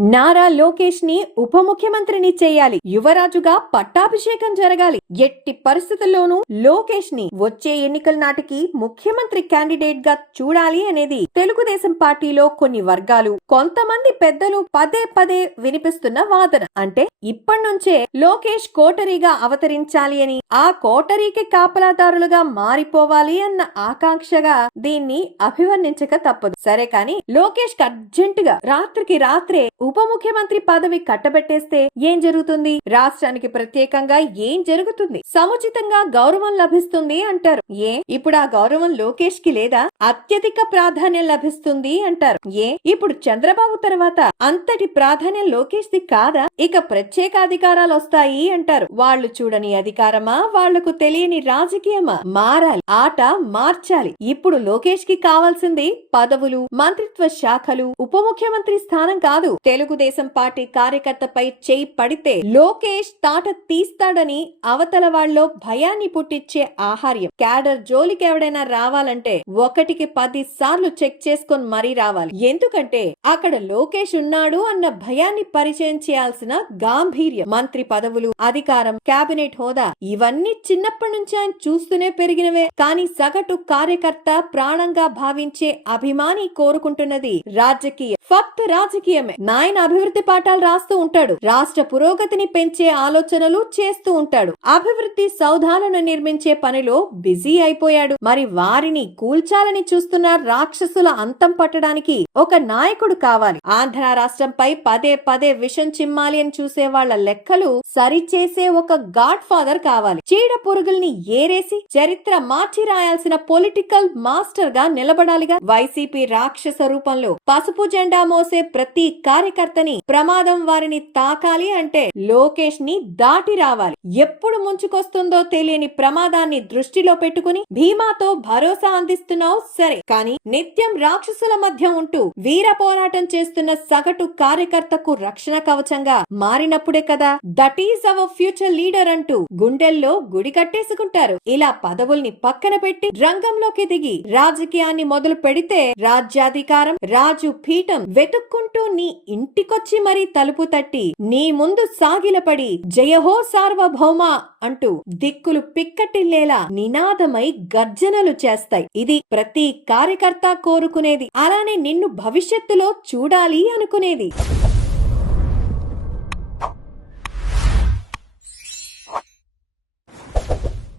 నారా లోకేష్ ని ఉప ముఖ్యమంత్రిని చేయాలి. యువరాజుగా పట్టాభిషేకం జరగాలి. ఎట్టి పరిస్థితుల్లోనూ లోకేష్ ని వచ్చే ఎన్నికల నాటికి ముఖ్యమంత్రి క్యాండిడేట్ గా చూడాలి అనేది తెలుగుదేశం పార్టీలో కొన్ని వర్గాలు, కొంతమంది పెద్దలు పదే పదే వినిపిస్తున్న వాదన. అంటే ఇప్పటి నుంచే లోకేష్ కోటరీగా అవతరించాలి అని, ఆ కోటరీకి కాపలాదారులుగా మారిపోవాలి అన్న ఆకాంక్షగా దీన్ని అభివర్ణించక తప్పదు. సరే కానీ లోకేష్ అర్జెంటుగా రాత్రికి రాత్రే ఉప ముఖ్యమంత్రి పదవి కట్టబెట్టేస్తే ఏం జరుగుతుంది? రాష్ట్రానికి ప్రత్యేకంగా ఏం జరుగుతుంది? సముచితంగా గౌరవం లభిస్తుంది అంటారు. ఇప్పుడు ఆ గౌరవం లోకేష్ కి లేదా? అత్యధిక ప్రాధాన్యం లభిస్తుంది అంటారు. ఇప్పుడు చంద్రబాబు తర్వాత అంతటి ప్రాధాన్యం లోకేష్ ది కాదా? ఇక ప్రత్యేక అధికారాలు వస్తాయి అంటారు. వాళ్ళు చూడని అధికారమా? వాళ్లకు తెలియని రాజకీయమా? మారాలి, ఆట మార్చాలి. ఇప్పుడు లోకేష్ కి కావాల్సింది పదవులు, మంత్రిత్వ శాఖలు, ఉప ముఖ్యమంత్రి స్థానం కాదు. తెలుగుదేశం పార్టీ కార్యకర్తపై చేయి పడితే లోకేష్ తాట తీస్తాడని అవతల వాళ్ళలో భయాన్ని పుట్టించే ఆహార్యం. క్యాడర్ జోలికి ఎవడైనా రావాలంటే 1కి 10 సార్లు చెక్ చేసుకొని మరీ రావాలి. ఎందుకంటే అక్కడ లోకేష్ ఉన్నాడు అన్న భయాన్ని పరిచయం చేయాల్సిన గాంభీర్యం, మంత్రి పదవులు, అధికారం, కేబినెట్ హోదా ఇవన్నీ చిన్నప్పటి నుంచి ఆయన చూస్తూనే పెరిగినవే. కానీ సగటు కార్యకర్త ప్రాణంగా భావించే అభిమాని కోరుకుంటున్నది ఫక్త్ రాజకీయమే. నాయన అభివృద్ధి పాఠాలు రాస్తూ ఉంటాడు, రాష్ట్ర పురోగతిని పెంచే ఆలోచనలు చేస్తూ ఉంటాడు, అభివృద్ధి సౌధాలను నిర్మించే పనిలో బిజీ అయిపోయాడు. మరి వారిని కూల్చాలని చూస్తున్న రాక్షసుల అంతం పట్టడానికి ఒక నాయకుడు కావాలి. ఆంధ్ర రాష్ట్రంపై పదే పదే విషం చిమ్మాలి అని చూసే వాళ్ల లెక్కలు సరిచేసే ఒక గాడ్ ఫాదర్ కావాలి. చీడ పురుగుల్ని ఏరేసి చరిత్ర మార్చి రాయాల్సిన పొలిటికల్ మాస్టర్ గా నిలబడాలిగా. వైసీపీ రాక్షస రూపంలో పసుపు జెండా మోసే ప్రతి కార్యకర్తని ప్రమాదం వారిని తాకాలి అంటే లోకేష్ ని దాటి రావాలి. ఎప్పుడు ముంచుకొస్తుందో తెలియని ప్రమాదాన్ని దృష్టిలో పెట్టుకుని భీమాతో భరోసా అందిస్తున్నావు సరే, కానీ నిత్యం రాక్షసుల మధ్య ఉంటూ వీర పోరాటం చేస్తున్న సగటు కార్యకర్తకు రక్షణ కవచంగా మారినప్పుడే కదా that is our future leader అంటూ గుండెల్లో గుడి కట్టేసుకుంటారు. ఇలా పదవుల్ని పక్కన పెట్టి రంగంలోకి దిగి రాజకీయాన్ని మొదలు పెడితే రాజ్యాధికారం, రాజు పీఠం వెతుక్కుంటూ నీ ఇంటికొచ్చి మరీ తలుపు తట్టి నీ ముందు సాగిలపడి జయహో సార్వభౌమ అంటూ దిక్కులు పిక్కటిల్లేలా నినాదమై గర్జనలు చేస్తాయి. ఇది ప్రతి కార్యకర్త కోరుకునేది, అలానే నిన్ను భవిష్యత్తులో చూడాలి అనుకునేది.